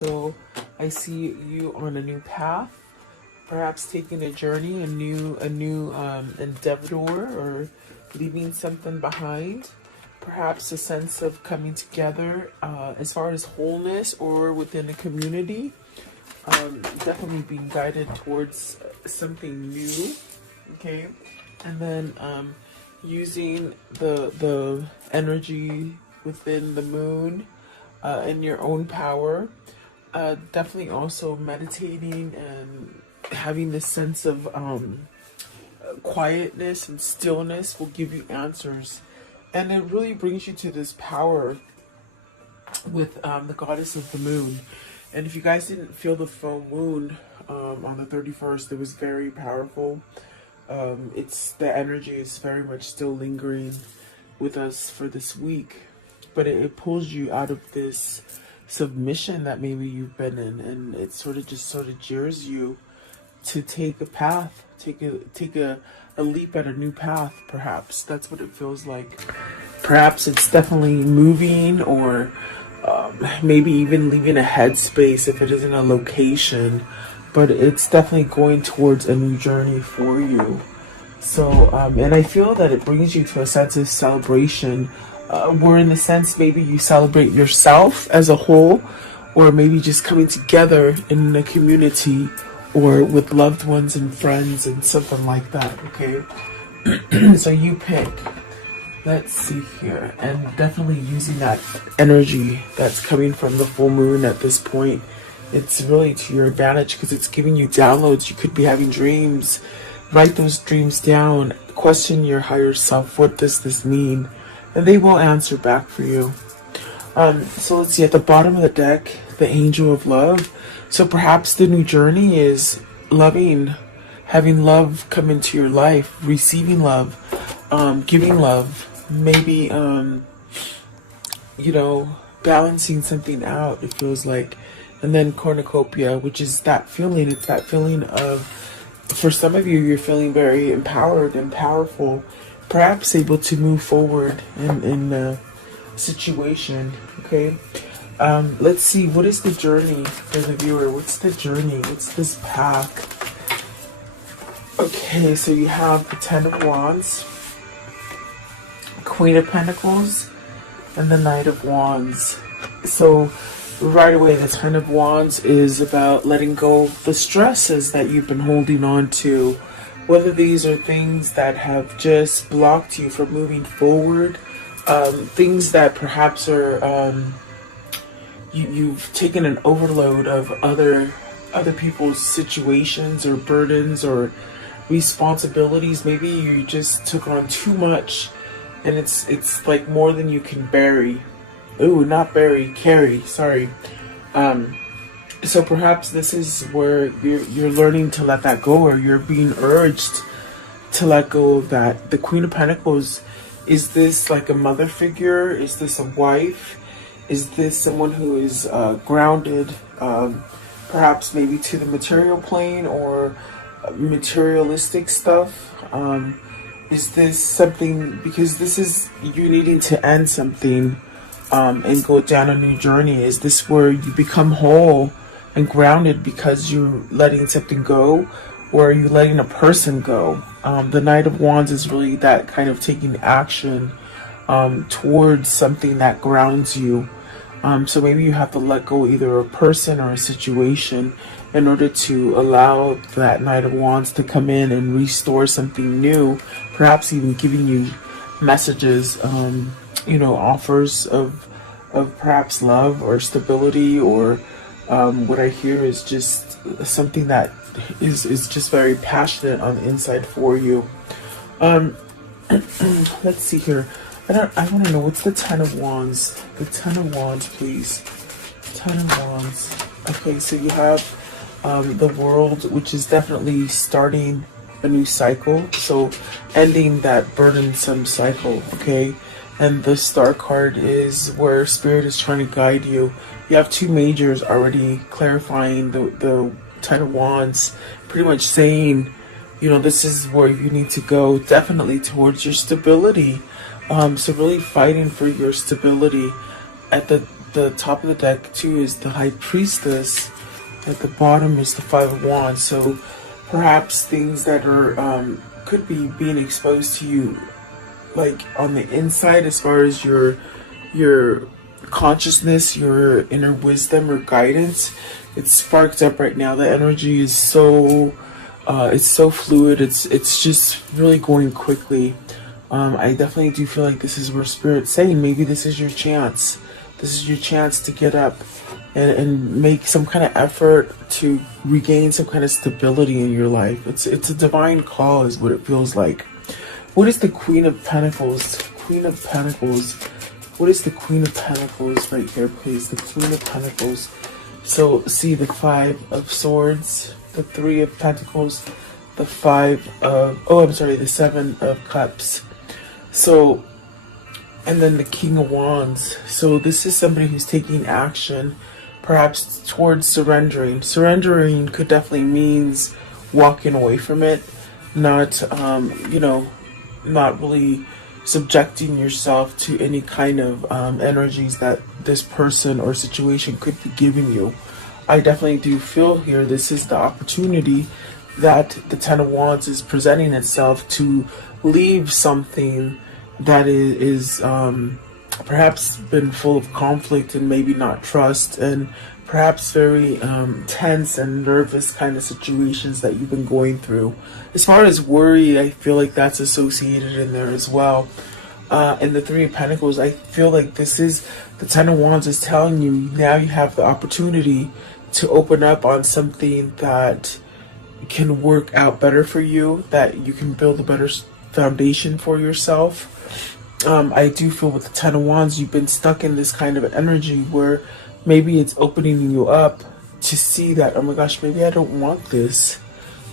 So I see you on a new path, perhaps taking a journey, a new endeavor, or leaving something behind. Perhaps a sense of coming together as far as wholeness or within a community. Definitely being guided towards something new. Okay, and then using the energy within the moon in your own power. Definitely also meditating and having this sense of quietness and stillness will give you answers. And it really brings you to this power with the goddess of the moon. And if you guys didn't feel the full moon on the 31st, it was very powerful. It's the energy is very much still lingering with us for this week, but it pulls you out of this submission that maybe you've been in, and it sort of jeers you to take a path, take a leap at a new path. Perhaps that's what it feels like. Perhaps it's definitely moving, or maybe even leaving a headspace if it isn't a location, but it's definitely going towards a new journey for you. So and I feel that it brings you to a sense of celebration, where in the sense maybe you celebrate yourself as a whole, or maybe just coming together in a community or with loved ones and friends and something like that. Okay. So you pick. Let's see here, and definitely using that energy that's coming from the full moon at this point, it's really to your advantage because it's giving you downloads. You could be having dreams. Write those dreams down. Question your higher self. What does this mean? And they will answer back for you. So let's see, at the bottom of the deck, the Angel of Love. So perhaps the new journey is loving, having love come into your life, receiving love, giving love, maybe, balancing something out, it feels like. And then cornucopia, which is that feeling. It's that feeling of, for some of you, you're feeling very empowered and powerful, perhaps able to move forward in a situation. Okay. Let's see, what is the journey for the viewer? What's the journey? What's this path? Okay, so you have the Ten of Wands, Queen of Pentacles, and the Knight of Wands. So right away, the Ten of Wands is about letting go of the stresses that you've been holding on to, whether these are things that have just blocked you from moving forward, things that perhaps are you've taken an overload of other people's situations or burdens or responsibilities. Maybe you just took on too much, and it's like more than you can carry. Sorry. So perhaps this is where you're learning to let that go, or you're being urged to let go of that. The Queen of Pentacles, is this like a mother figure? Is this a wife? Is this someone who is grounded, perhaps maybe to the material plane or materialistic stuff? Is this something, because this is you needing to end something and go down a new journey? Is this where you become whole and grounded because you're letting something go, or are you letting a person go? The Knight of Wands is really that kind of taking action towards something that grounds you. So maybe you have to let go either a person or a situation in order to allow that Knight of Wands to come in and restore something new, perhaps even giving you messages, offers of perhaps love or stability, or what I hear is just something that is just very passionate on the inside for you. Let's see here. I want to know, what's the Ten of Wands? The Ten of Wands, please. Ten of Wands. Okay, so you have the World, which is definitely starting a new cycle. So ending that burdensome cycle, okay? And the Star card is where Spirit is trying to guide you. You have two majors already clarifying the Ten of Wands, pretty much saying, this is where you need to go, definitely towards your stability. So really fighting for your stability at the the top of the deck too is the High Priestess. At the bottom is the Five of Wands. So perhaps things that are could be being exposed to you, like on the inside, as far as your consciousness, your inner wisdom or guidance. It's sparked up right now. The energy is so it's so fluid. It's just really going quickly. I definitely do feel like this is where Spirit's saying maybe this is your chance. This is your chance to get up and make some kind of effort to regain some kind of stability in your life. It's a divine call is what it feels like. What is the Queen of Pentacles? Queen of Pentacles. What is the Queen of Pentacles right here, please? The Queen of Pentacles. So see the Five of Swords, the Three of Pentacles, the the Seven of Cups. So, and then the King of Wands. So this is somebody who's taking action, perhaps towards surrendering. Surrendering could definitely means walking away from it, not, not really subjecting yourself to any kind of energies that this person or situation could be giving you. I definitely do feel here this is the opportunity that the Ten of Wands is presenting itself to leave something that is perhaps been full of conflict and maybe not trust, and perhaps very tense and nervous kind of situations that you've been going through. As far as worry, I feel like that's associated in there as well. And the Three of Pentacles, I feel like this is the Ten of Wands is telling you now you have the opportunity to open up on something that can work out better for you, that you can build a better foundation for yourself. I do feel with the Ten of Wands, you've been stuck in this kind of energy where maybe it's opening you up to see that, oh my gosh, maybe I don't want this.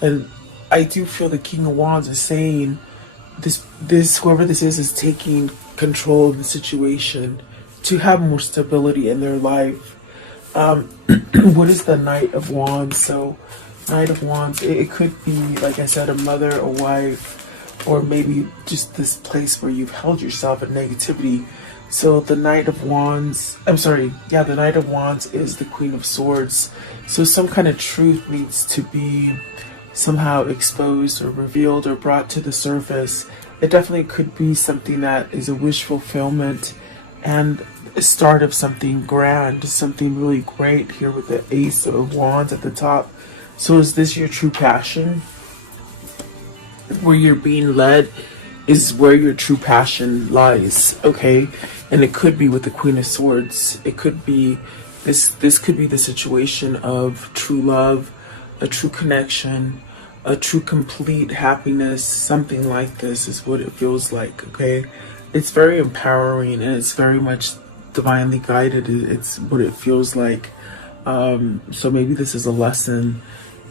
And I do feel the King of Wands is saying this whoever this is taking control of the situation to have more stability in their life. What is the Knight of Wands? So Knight of Wands, it could be, like I said, a mother, a wife, or maybe just this place where you've held yourself in negativity. So the Knight of Wands, the Knight of Wands is the Queen of Swords. So some kind of truth needs to be somehow exposed or revealed or brought to the surface. It definitely could be something that is a wish fulfillment and a start of something grand, something really great here with the Ace of Wands at the top. So is this your true passion? Where you're being led is where your true passion lies, okay? And it could be with the Queen of Swords. It could be, this could be the situation of true love, a true connection, a true complete happiness. Something like this is what it feels like, okay? It's very empowering and it's very much divinely guided. It's what it feels like. So maybe this is a lesson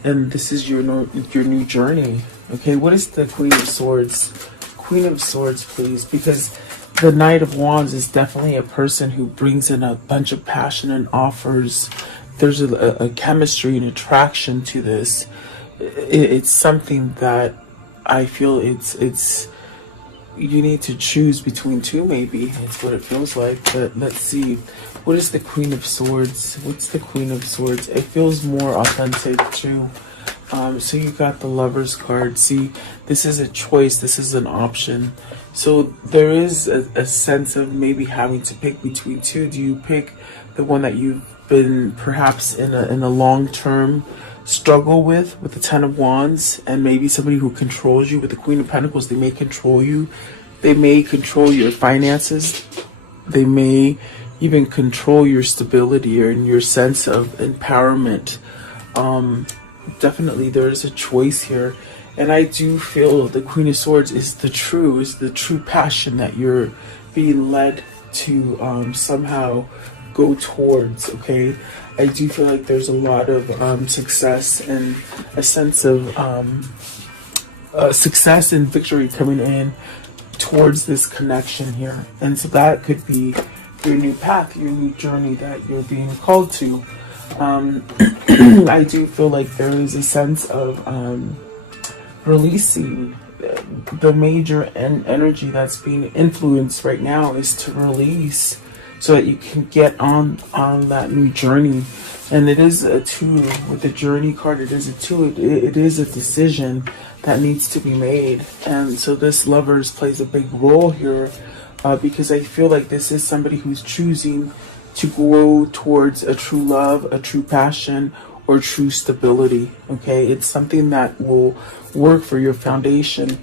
and this is your new journey. Okay, what is the Queen of Swords? Queen of Swords, please, because the Knight of Wands is definitely a person who brings in a bunch of passion and offers. There's a chemistry and attraction to this. It's something that I feel it's you need to choose between two, maybe. It's what it feels like. But let's see. What is the Queen of Swords? What's the Queen of Swords? It feels more authentic too. So you got the Lover's card. See, this is a choice. This is an option. So there is a sense of maybe having to pick between two. Do you pick the one that you've been perhaps in a long-term struggle with the Ten of Wands, and maybe somebody who controls you with the Queen of Pentacles? They may control you. They may control your finances. They may even control your stability or your sense of empowerment. Definitely there is a choice here, and I do feel the Queen of Swords is the true passion that you're being led to somehow go towards. Okay, I do feel like there's a lot of success and a sense of success and victory coming in towards this connection here, and so that could be your new path, your new journey that you're being called to. I do feel like there is a sense of releasing. The major energy that's being influenced right now is to release so that you can get on that new journey. And it is a 2 with the journey card. It is a 2. It is a decision that needs to be made. And so this Lovers plays a big role here, because I feel like this is somebody who's choosing to grow towards a true love, a true passion, or true stability. Okay, it's something that will work for your foundation.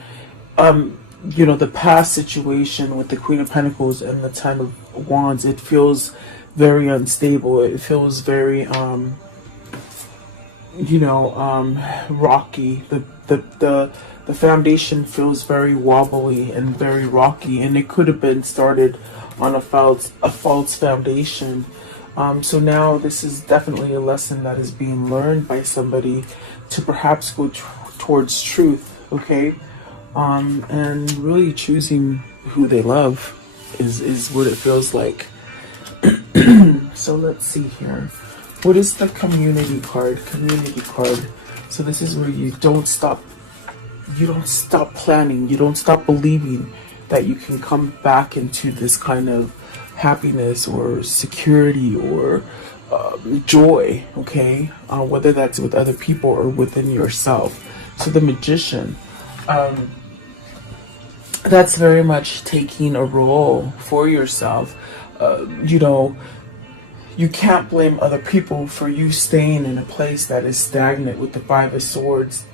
You know, the past situation with the Queen of Pentacles and the Ten of Wands, it feels very unstable. It feels very rocky. The foundation feels very wobbly and very rocky, and it could have been started on a false foundation. So now this is definitely a lesson that is being learned by somebody to perhaps go towards truth, okay? And really choosing who they love is what it feels like. So let's see here. What is the community card? Community card. So this is where you don't stop planning, you don't stop believing that you can come back into this kind of happiness or security or joy, okay? Whether that's with other people or within yourself. So the Magician, that's very much taking a role for yourself. You know, you can't blame other people for you staying in a place that is stagnant with the Five of Swords,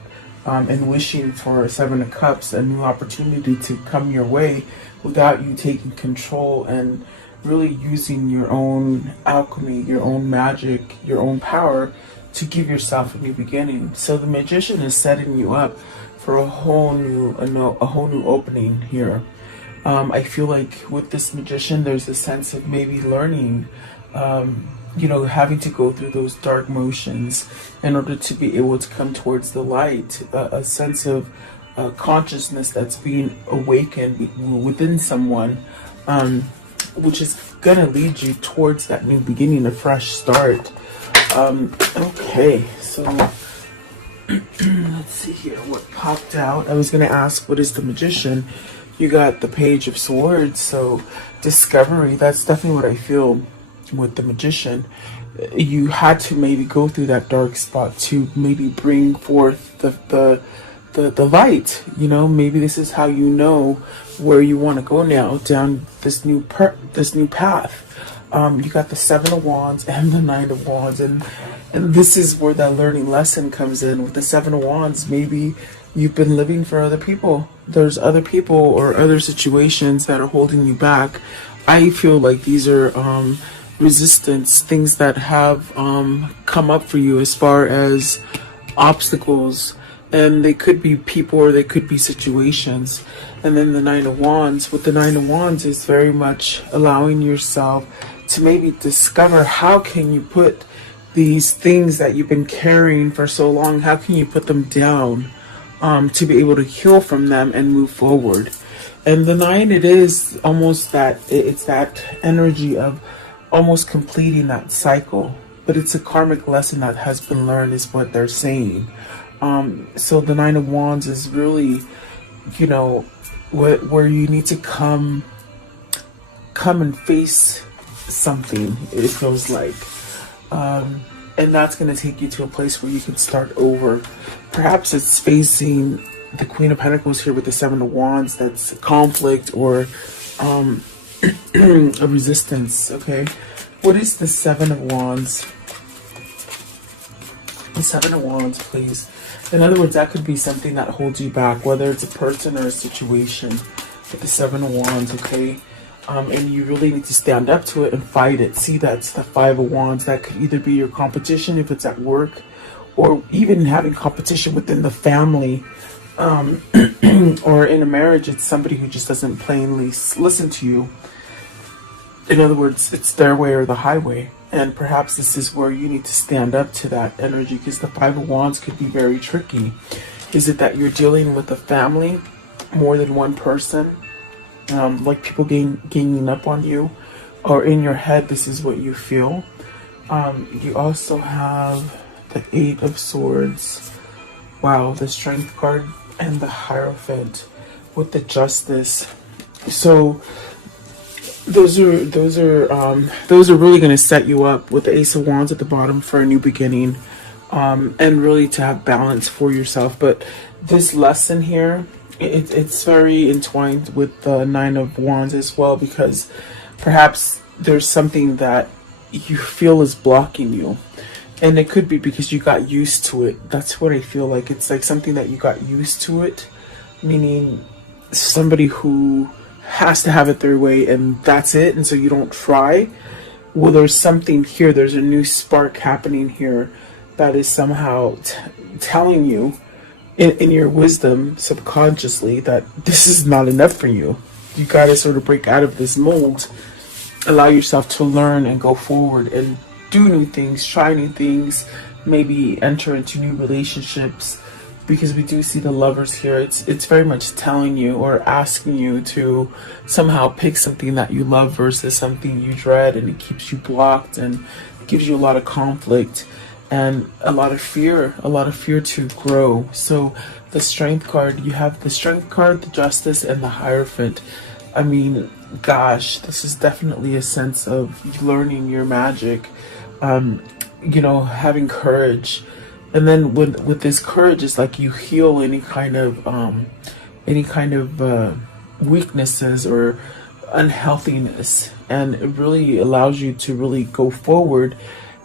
and wishing for a Seven of Cups, a new opportunity to come your way, without you taking control and really using your own alchemy, your own magic, your own power to give yourself a new beginning. So the Magician is setting you up for a whole new opening here. I feel like with this Magician, there's a sense of maybe learning, having to go through those dark motions in order to be able to come towards the light, a sense of consciousness that's being awakened within someone, which is going to lead you towards that new beginning, a fresh start. Okay, so let's see here what popped out. I was going to ask, what is the Magician? You got the Page of Swords, so discovery. That's definitely what I feel with the Magician. You had to maybe go through that dark spot to maybe bring forth the light. You know, maybe this is how you know where you want to go now, down this new path. You got the Seven of Wands and the Nine of Wands, and this is where that learning lesson comes in. With the Seven of Wands, maybe you've been living for other people. There's other people or other situations that are holding you back. I feel like these are resistance, things that have come up for you as far as obstacles, and they could be people or they could be situations. And then the Nine of Wands, with the Nine of Wands, is very much allowing yourself to maybe discover how can you put these things that you've been carrying for so long, how can you put them down, to be able to heal from them and move forward. And the 9, it is almost that, it's that energy of almost completing that cycle, but it's a karmic lesson that has been learned, is what they're saying. So the 9 of Wands is really, where you need to come and face something, it feels like. And that's going to take you to a place where you can start over. Perhaps it's facing the Queen of Pentacles here with the Seven of Wands. That's conflict or a resistance, okay? What is the Seven of Wands? The Seven of Wands, please. In other words, that could be something that holds you back, whether it's a person or a situation. With the Seven of Wands, okay? And you really need to stand up to it and fight it. See, that's the Five of Wands. That could either be your competition if it's at work, or even having competition within the family, or in a marriage. It's somebody who just doesn't plainly listen to you. In other words, it's their way or the highway. And perhaps this is where you need to stand up to that energy, because the Five of Wands could be very tricky. Is it that you're dealing with a family, more than one person? Like people ganging up on you, or in your head, this is what you feel. You also have the Eight of Swords. Wow, the Strength card and the Hierophant with the Justice. So those are really going to set you up with the Ace of Wands at the bottom for a new beginning, and really to have balance for yourself. But this lesson here, it's very entwined with the Nine of Wands as well, because perhaps there's something that you feel is blocking you, and it could be because you got used to it. That's what I feel like. It's like something that you got used to it, meaning somebody who has to have it their way and that's it, and so you don't try. Well, there's something here, there's a new spark happening here that is somehow telling you in your wisdom subconsciously that this is not enough for you. You got to sort of break out of this mold, allow yourself to learn and go forward and do new things, try new things, maybe enter into new relationships, because we do see the Lovers here. It's very much telling you or asking you to somehow pick something that you love versus something you dread, and it keeps you blocked and gives you a lot of conflict and a lot of fear to grow. So the Strength card, you have the Strength card, the Justice, and the Hierophant. I mean, gosh, this is definitely a sense of learning your magic, you know, having courage. And then with this courage, it's like you heal any kind of weaknesses or unhealthiness, and it really allows you to really go forward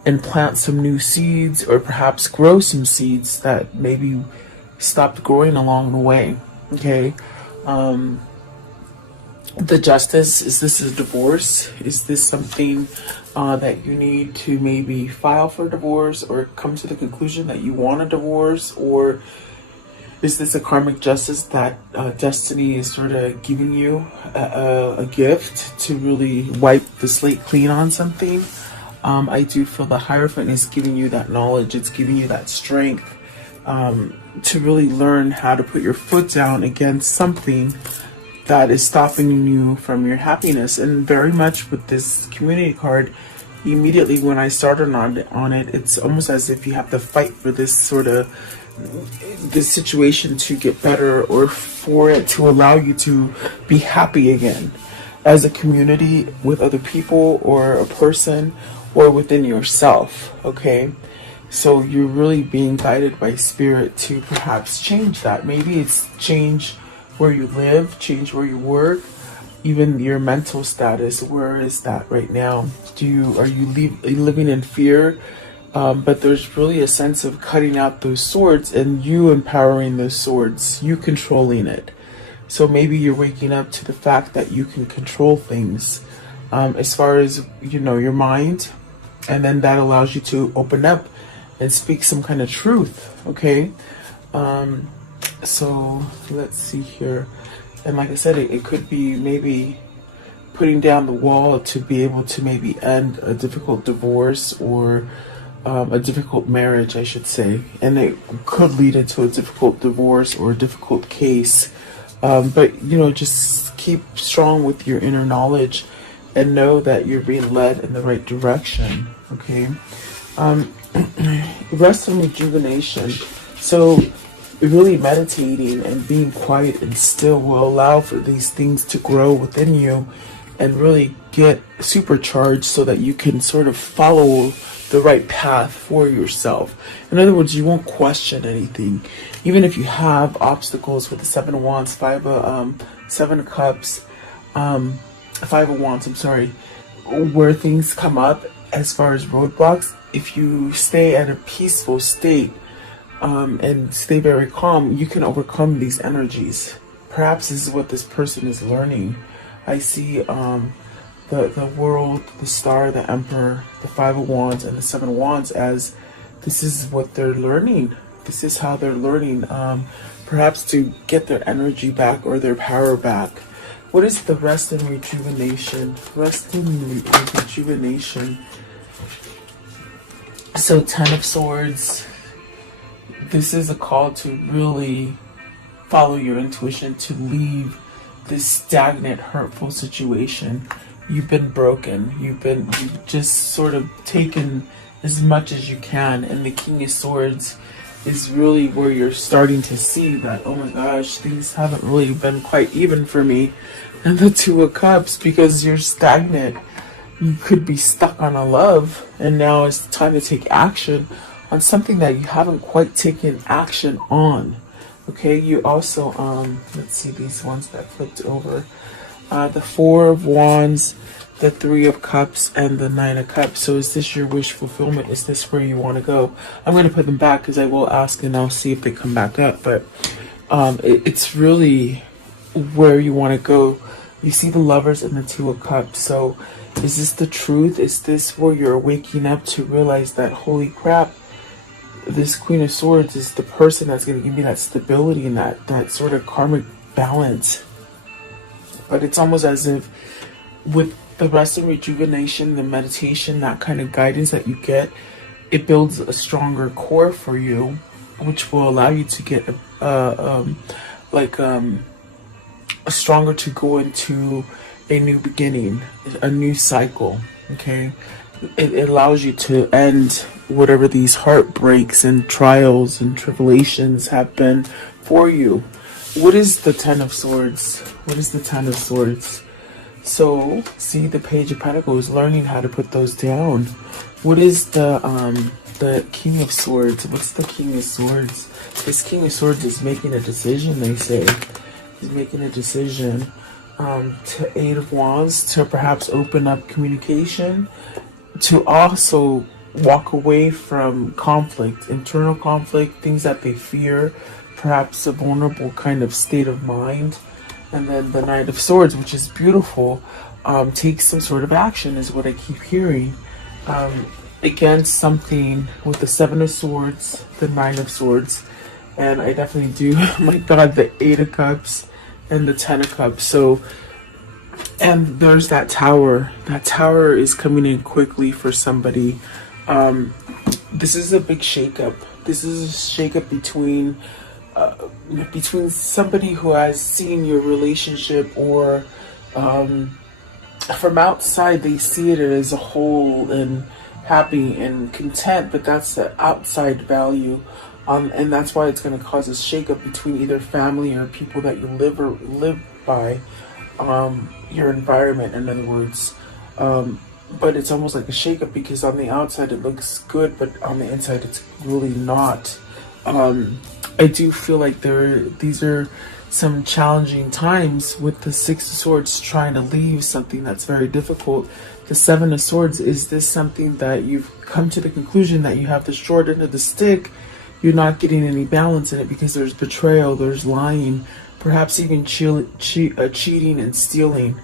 and plant some new seeds, or perhaps grow some seeds that maybe stopped growing along the way. Okay. The Justice, is this a divorce? Is this something that you need to maybe file for divorce, or come to the conclusion that you want a divorce? Or is this a karmic justice that destiny is sort of giving you a gift to really wipe the slate clean on something? I do feel the Hierophant is giving you that knowledge. It's giving you that strength to really learn how to put your foot down against something that is stopping you from your happiness. And very much with this Community card, immediately when I started on it, it's almost as if you have to fight for this situation to get better, or for it to allow you to be happy again as a community, with other people or a person, or within yourself. Okay, so you're really being guided by Spirit to perhaps change that. Maybe it's change where you live, change where you work, even your mental status. Where is that right now? Are you living in fear? But there's really a sense of cutting out those swords and you empowering those swords, you controlling it. So maybe you're waking up to the fact that you can control things, as far as, you know, your mind, and then that allows you to open up and speak some kind of truth. Okay. So let's see here. And like I said, it could be maybe putting down the wall to be able to maybe end a difficult divorce, or a difficult marriage, I should say. And it could lead into a difficult divorce or a difficult case. But, you know, just keep strong with your inner knowledge and know that you're being led in the right direction. Okay. Rest and rejuvenation. So really meditating and being quiet and still will allow for these things to grow within you and really get supercharged, so that you can sort of follow the right path for yourself. In other words, you won't question anything. Even if you have obstacles with the Seven of Wands, Five of Cups, Five of Wands, I'm sorry, where things come up as far as roadblocks, if you stay at a peaceful state, and stay very calm, you can overcome these energies. Perhaps this is what this person is learning. I see the world, the star, the Emperor, the Five of Wands, and the Seven of Wands as this is what they're learning. This is how they're learning, perhaps to get their energy back or their power back. What is the rest and rejuvenation? Rest and rejuvenation. So Ten of Swords. This is a call to really follow your intuition, to leave this stagnant, hurtful situation. You've been broken. You've just sort of taken as much as you can. And the King of Swords is really where you're starting to see that, oh my gosh, things haven't really been quite even for me. And the Two of Cups, because you're stagnant. You could be stuck on a love, and now it's time to take action on something that you haven't quite taken action on. Okay, you also, let's see these ones that flipped over. The Four of Wands, the Three of Cups, and the Nine of Cups. So is this your wish fulfillment? Is this where you want to go? I'm going to put them back because I will ask and I'll see if they come back up. But it's really where you want to go. You see the Lovers and the Two of Cups. So is this the truth? Is this where you're waking up to realize that, holy crap, this Queen of Swords is the person that's going to give me that stability and that sort of karmic balance? But it's almost as if with the rest and rejuvenation, the meditation, that kind of guidance that you get, it builds a stronger core for you, which will allow you to get a stronger to go into a new beginning, a new cycle. Okay, it allows you to end whatever these heartbreaks and trials and tribulations have been for you. What is the Ten of Swords? What is the Ten of Swords? So, see the Page of Pentacles, learning how to put those down. What is the King of Swords? What's the King of Swords? This King of Swords is making a decision, they say. He's making a decision. To Eight of Wands, to perhaps open up communication, to also walk away from conflict, internal conflict, things that they fear, perhaps a vulnerable kind of state of mind. And then the Knight of Swords, which is beautiful, takes some sort of action, is what I keep hearing, against something with the Seven of Swords, the Nine of Swords, and I definitely do, my God, the Eight of Cups and the Ten of Cups. So, and there's that Tower. That Tower is coming in quickly for somebody. This is a big shakeup. This is a shakeup between somebody who has seen your relationship, or from outside they see it as a whole and happy and content, but that's the outside value, and that's why it's going to cause a shakeup between either family or people that you live by, your environment, in other words. But it's almost like a shakeup because on the outside it looks good, but on the inside it's really not. I do feel like these are some challenging times with the Six of Swords trying to leave something that's very difficult. The Seven of Swords, is this something that you've come to the conclusion that you have the short end of the stick? You're not getting any balance in it because there's betrayal, there's lying, perhaps even cheating and stealing.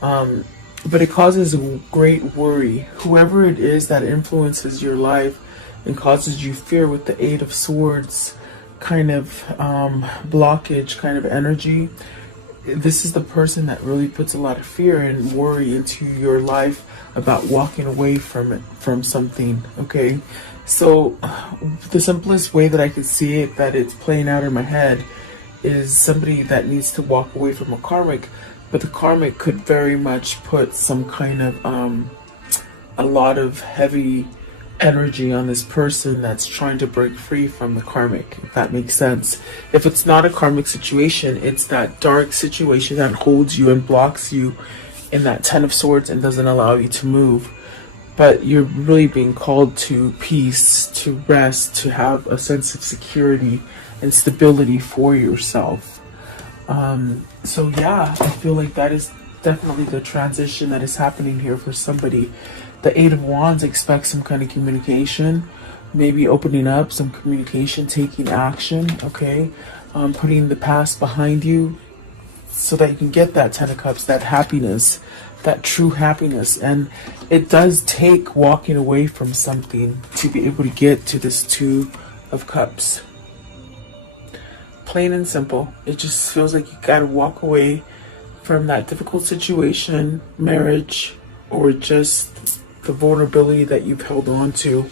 But it causes a great worry. Whoever it is that influences your life and causes you fear with the Eight of Swords kind of blockage, kind of energy, this is the person that really puts a lot of fear and worry into your life about walking away from it, from something. Okay, so the simplest way that I can see it, that it's playing out in my head, is somebody that needs to walk away from a karmic, but the karmic could very much put some kind of a lot of heavy energy on this person that's trying to break free from the karmic, if that makes sense. If it's not a karmic situation, it's that dark situation that holds you and blocks you in that Ten of Swords and doesn't allow you to move. But you're really being called to peace, to rest, to have a sense of security and stability for yourself. So yeah, I feel like that is definitely the transition that is happening here for somebody. The Eight of Wands expects some kind of communication, maybe opening up some communication, taking action, okay? Putting the past behind you so that you can get that Ten of Cups, that happiness, that true happiness. And it does take walking away from something to be able to get to this Two of Cups. Plain and simple. It just feels like you gotta walk away from that difficult situation, marriage, or just the vulnerability that you've held on to.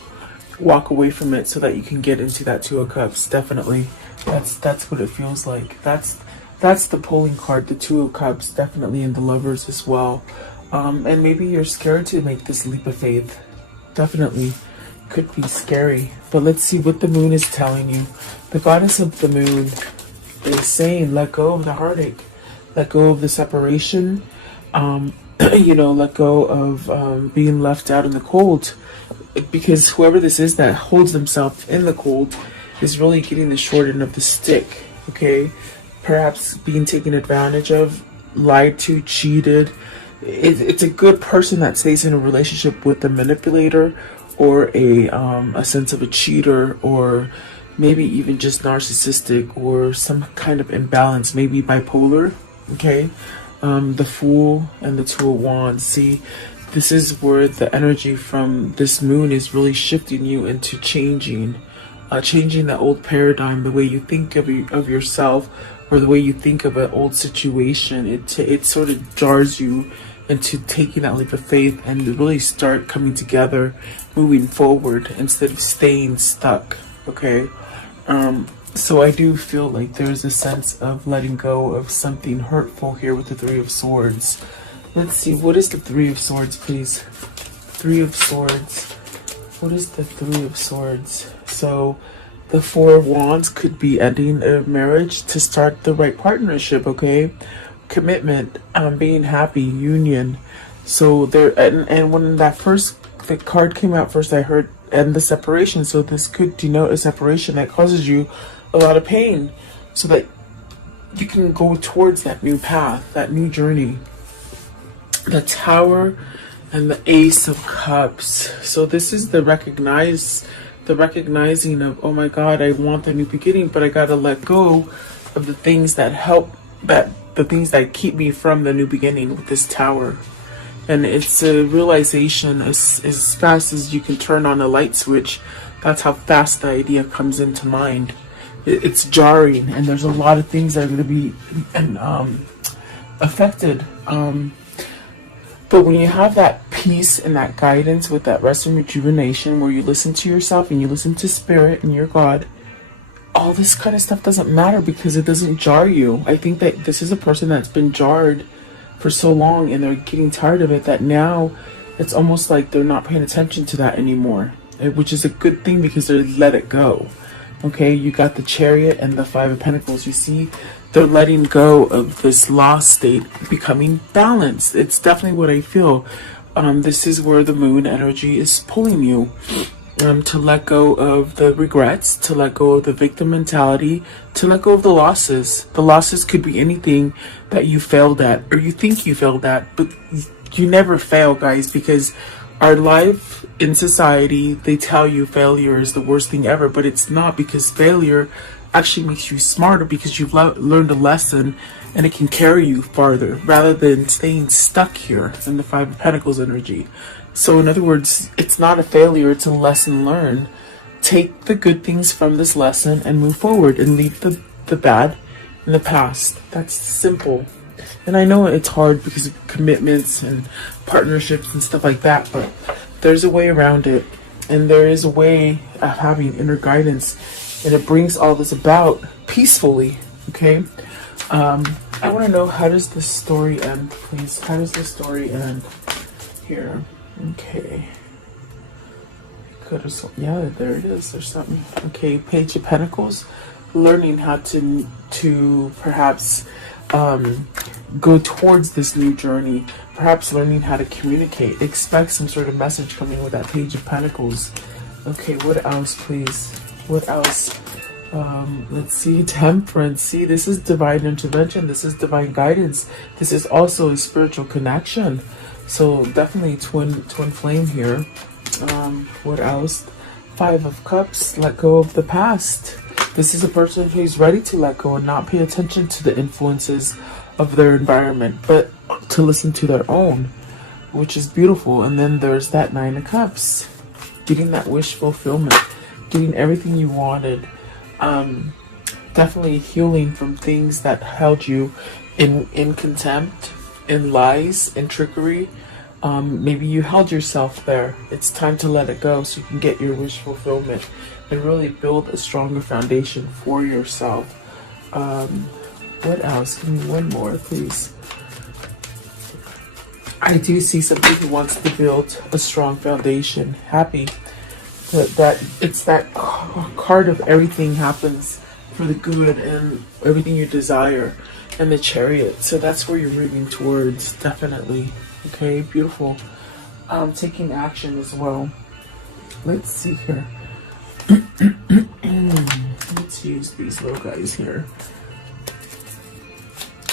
Walk away from it so that you can get into that Two of Cups. Definitely, that's what it feels like. That's the pulling card, the Two of Cups, definitely in the Lovers as well. And maybe you're scared to make this leap of faith. Definitely, could be scary. But let's see what the moon is telling you. The goddess of the moon is saying, let go of the heartache, let go of the separation, you know, let go of being left out in the cold, because whoever this is that holds themselves in the cold is really getting the short end of the stick. Okay, perhaps being taken advantage of, lied to, cheated. It's a good person that stays in a relationship with a manipulator, or a sense of a cheater, or maybe even just narcissistic, or some kind of imbalance, maybe bipolar. Okay, the Fool and the Two of Wands. See, this is where the energy from this moon is really shifting you into changing that old paradigm, the way you think of yourself, or the way you think of an old situation. It sort of jars you into taking that leap of faith and really start coming together, moving forward instead of staying stuck. Okay, so I do feel like there's a sense of letting go of something hurtful here with the Three of Swords. Let's see, what is the Three of Swords, please? Three of Swords. What is the Three of Swords? So the Four of Wands could be ending a marriage to start the right partnership. Okay, commitment, being happy, union. So there, and when the card came out first, I heard end the separation. So this could denote a separation that causes you a lot of pain, so that you can go towards that new path, that new journey. The Tower and the Ace of Cups. So this is the recognizing of, oh my God, I want the new beginning, but I gotta let go of the things that the things that keep me from the new beginning with this Tower. And it's a realization, as fast as you can turn on a light switch, that's how fast the idea comes into mind. It's jarring, and there's a lot of things that are going to be affected. But when you have that peace and that guidance with that rest and rejuvenation, where you listen to yourself and you listen to Spirit and your God, all this kind of stuff doesn't matter because it doesn't jar you. I think that this is a person that's been jarred for so long, and they're getting tired of it, that now it's almost like they're not paying attention to that anymore, which is a good thing because they let it go. Okay, you got the Chariot and the Five of Pentacles. You see, they're letting go of this lost state, becoming balanced. It's definitely what I feel. This is where the moon energy is pulling you, to let go of the regrets, to let go of the victim mentality, to let go of the losses. The losses could be anything that you failed at, or you think you failed at, but you never fail, guys, because our life in society, they tell you failure is the worst thing ever, but it's not, because failure actually makes you smarter, because you've learned a lesson and it can carry you farther rather than staying stuck here in the Five of Pentacles energy. So in other words, it's not a failure, it's a lesson learned. Take the good things from this lesson and move forward, and leave the bad in the past. That's simple. And I know it's hard because of commitments and partnerships and stuff like that, but there's a way around it. And there is a way of having inner guidance, and it brings all this about peacefully. Okay? I want to know, how does this story end, please? How does this story end here? Okay. Yeah, there it is. There's something. Okay, Page of Pentacles. Learning how to perhaps go towards this new journey. Perhaps learning how to communicate. Expect some sort of message coming with that Page of Pentacles. Okay, what else, please? What else? Let's see. Temperance. See, this is divine intervention. This is divine guidance. This is also a spiritual connection. So definitely twin flame here. What else? Five of Cups. Let go of the past. This is a person who's ready to let go and not pay attention to the influences of their environment, but to listen to their own, which is beautiful. And then there's that Nine of Cups. Getting that wish fulfillment. Getting everything you wanted. Definitely healing from things that held you in contempt, in lies, in trickery. Maybe you held yourself there. It's time to let it go so you can get your wish fulfillment and really build a stronger foundation for yourself. What else? Give me one more, please. I do see somebody who wants to build a strong foundation. Happy. that it's that card of everything happens for the good and everything you desire, and the Chariot. So that's where you're moving towards, definitely. Okay, beautiful. Taking action as well. Let's see here. Let's use these little guys here.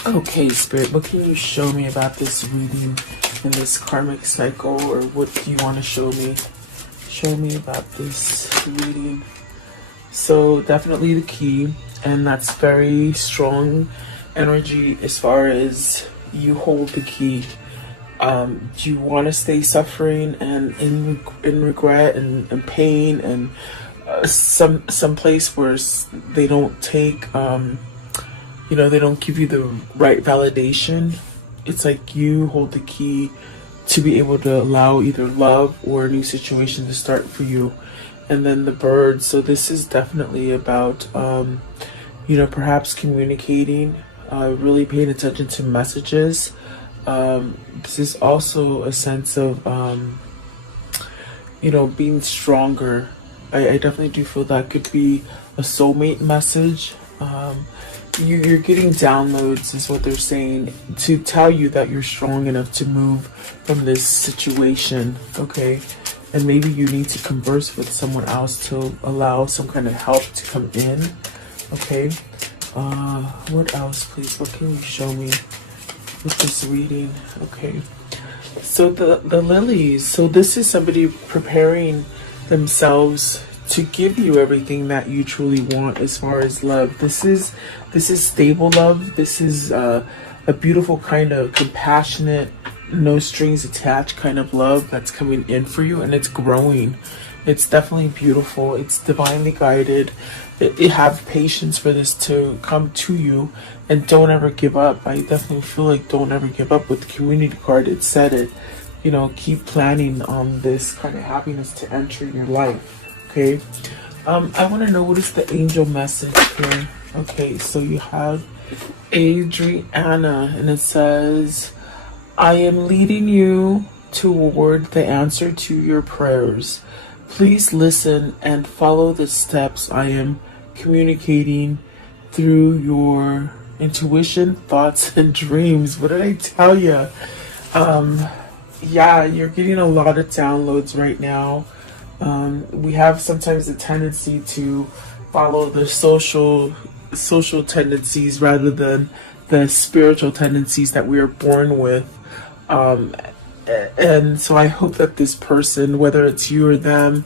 Okay, Spirit, what can you show me about this reading in this karmic cycle, or what do you want to show me? Show me about this reading. So definitely the key, and that's very strong energy as far as you hold the key. Do you want to stay suffering and in regret and pain and some place where they don't take you know, they don't give you the right validation? It's like you hold the key to be able to allow either love or a new situation to start for you. And then the bird. So this is definitely about you know, perhaps communicating, really paying attention to messages. This is also a sense of you know, being stronger. I definitely do feel that could be a soulmate message. You're getting downloads, is what they're saying, to tell you that you're strong enough to move from this situation, okay? And maybe you need to converse with someone else to allow some kind of help to come in, okay? What else, please? What can you show me with this reading? Okay. So the lilies. So this is somebody preparing themselves to give you everything that you truly want as far as love. This is stable love. This is a beautiful kind of compassionate, no strings attached kind of love that's coming in for you, and it's growing. It's definitely beautiful. It's divinely guided. You have patience for this to come to you, and don't ever give up. I definitely feel like don't ever give up. With the community card, it said it. You know, keep planning on this kind of happiness to enter your life. Okay. I want to know, what is the angel message here? Okay, so you have Adriana, and it says, I am leading you toward the answer to your prayers. Please listen and follow the steps I am communicating through your intuition, thoughts, and dreams. What did I tell you? Yeah, you're getting a lot of downloads right now. We have sometimes a tendency to follow the social tendencies rather than the spiritual tendencies that we are born with. And so I hope that this person, whether it's you or them,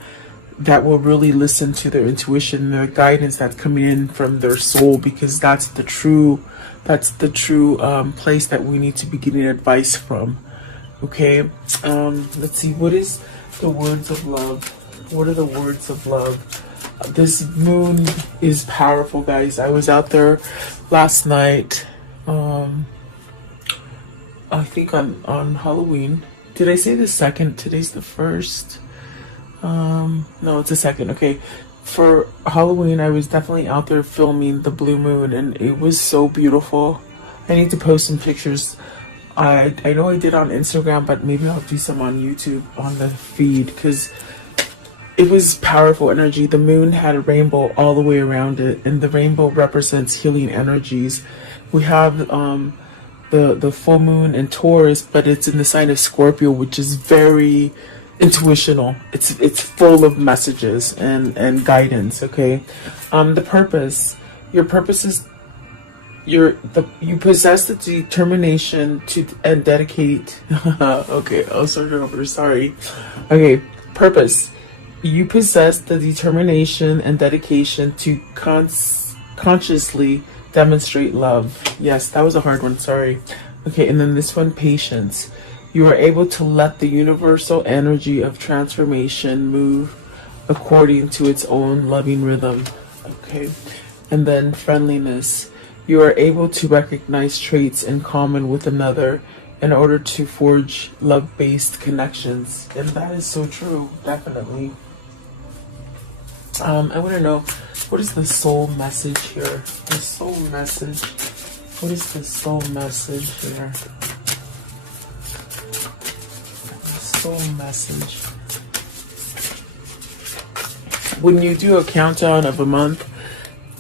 that will really listen to their intuition, their guidance that's coming in from their soul, because that's the true place that we need to be getting advice from. Okay, let's see, what is the words of love? What are the words of love? This moon is powerful, guys. I was out there last night, I think on Halloween. Did I say the second? Today's the first. No, it's the second. Okay. For Halloween, I was definitely out there filming the blue moon, and it was so beautiful. I need to post some pictures. I know I did on Instagram, but maybe I'll do some on YouTube on the feed, because it was powerful energy. The moon had a rainbow all the way around it, and the rainbow represents healing energies. We have the full moon in Taurus, but it's in the sign of Scorpio, which is very intuitional. It's full of messages and guidance. Okay, the purpose. Your purpose is you possess the determination to and dedicate. Okay, I'll start it over. Sorry. Okay, purpose. You possess the determination and dedication to consciously demonstrate love. Yes, that was a hard one. Sorry. Okay, and then this one, patience. You are able to let the universal energy of transformation move according to its own loving rhythm. Okay, and then friendliness. You are able to recognize traits in common with another in order to forge love-based connections. And that is so true, definitely. I want to know, what is the soul message here? The soul message. What is the soul message here? The soul message. when you do a countdown of a month,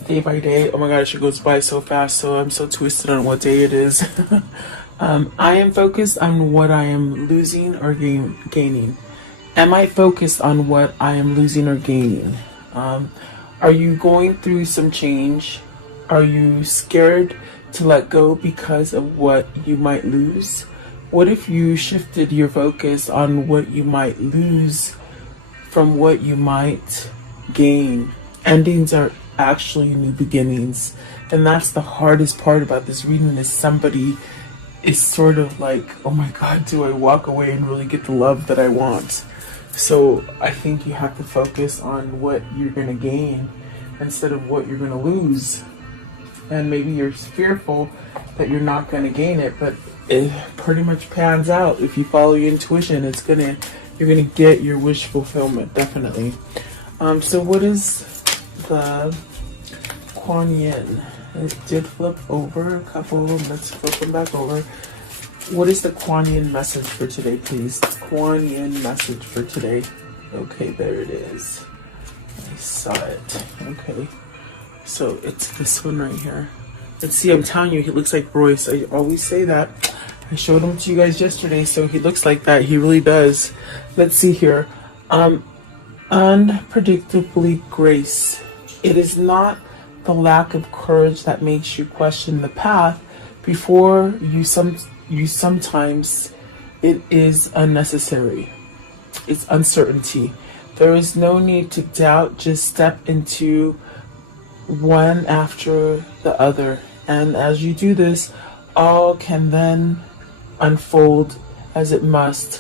day by day, oh my gosh, it goes by so fast. So I'm so twisted on what day it is. I am focused on what I am losing or gaining. Am I focused on what I am losing or gaining? Are you going through some change? Are you scared to let go because of what you might lose? What if you shifted your focus on what you might lose from what you might gain? Endings are actually new beginnings. And that's the hardest part about this reading, is somebody is sort of like, oh my God, do I walk away and really get the love that I want? So I think you have to focus on what you're going to gain instead of what you're going to lose. And maybe you're fearful that you're not going to gain it, but it pretty much pans out. If you follow your intuition, you're gonna get your wish fulfillment, definitely. So what is the Kuan Yin? It did flip over a couple. Let's flip them back over. What is the Kuan Yin message for today, please? Kuan Yin message for today. Okay, there it is. I saw it. Okay. So it's this one right here. Let's see, I'm telling you, he looks like Royce. I always say that. I showed him to you guys yesterday, so he looks like that. He really does. Let's see here. Unpredictably grace. It is not the lack of courage that makes you question the path before you sometimes it is unnecessary. It's uncertainty. There is no need to doubt. Just step into one after the other, and as you do this, all can then unfold as it must.